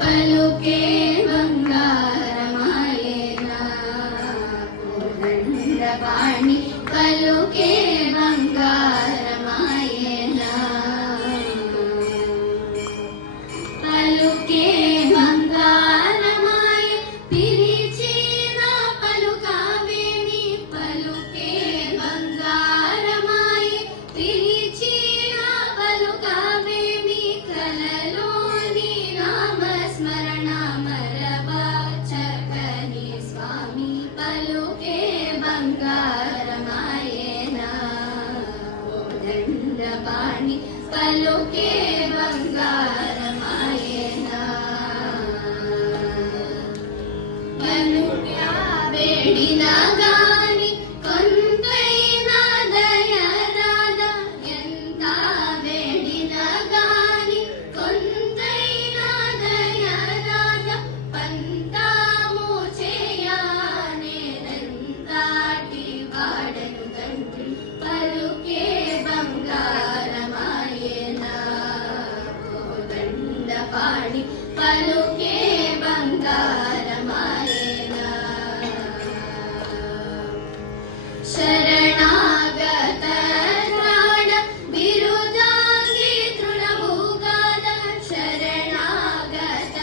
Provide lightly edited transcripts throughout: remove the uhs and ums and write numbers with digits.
పలుకే బంగారమాయేనా కోదండపాణి పలుకే బంగారమాయేనా పలుకే బంగారమాయ పిలిచిన పలుకావేమి పలుకే బంగారమాయ పిలిచిన పలుకావేమి కలలోని నామస్మరణ మరవచకని స్వామి పలుకే బంగారమాయేనా కోదండపాణి పలుకే బంగారమాయేనా పలుక్యా వేడినా గాని కొంతైనా దయరాద ఎంత వేడినా గాని కొంతైనా దయరాద పంతాము చేయనేనంతాటి వాడను తండ్రి పలుకే బంగారమాయేనా కోదండపాణి పలుకే బంగారమాయేనా శరణాగత త్రాణ బిరుదాంగి తృణభూగాద శరణాగత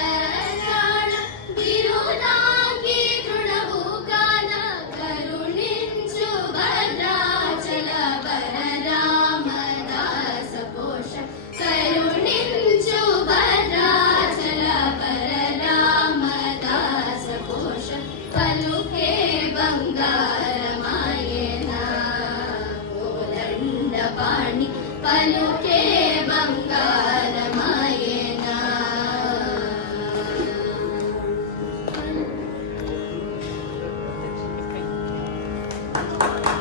త్రాణ బిరుదాంగి తృణభూగాద కరుణించు భద్రాచల పరరామదాస పోష కరుణించు భద్రాచల పరరామదాస పోష పలుకే బంగారమాయేనా కోదండపాణి పలుకే బంగారమాయేనా Thank you.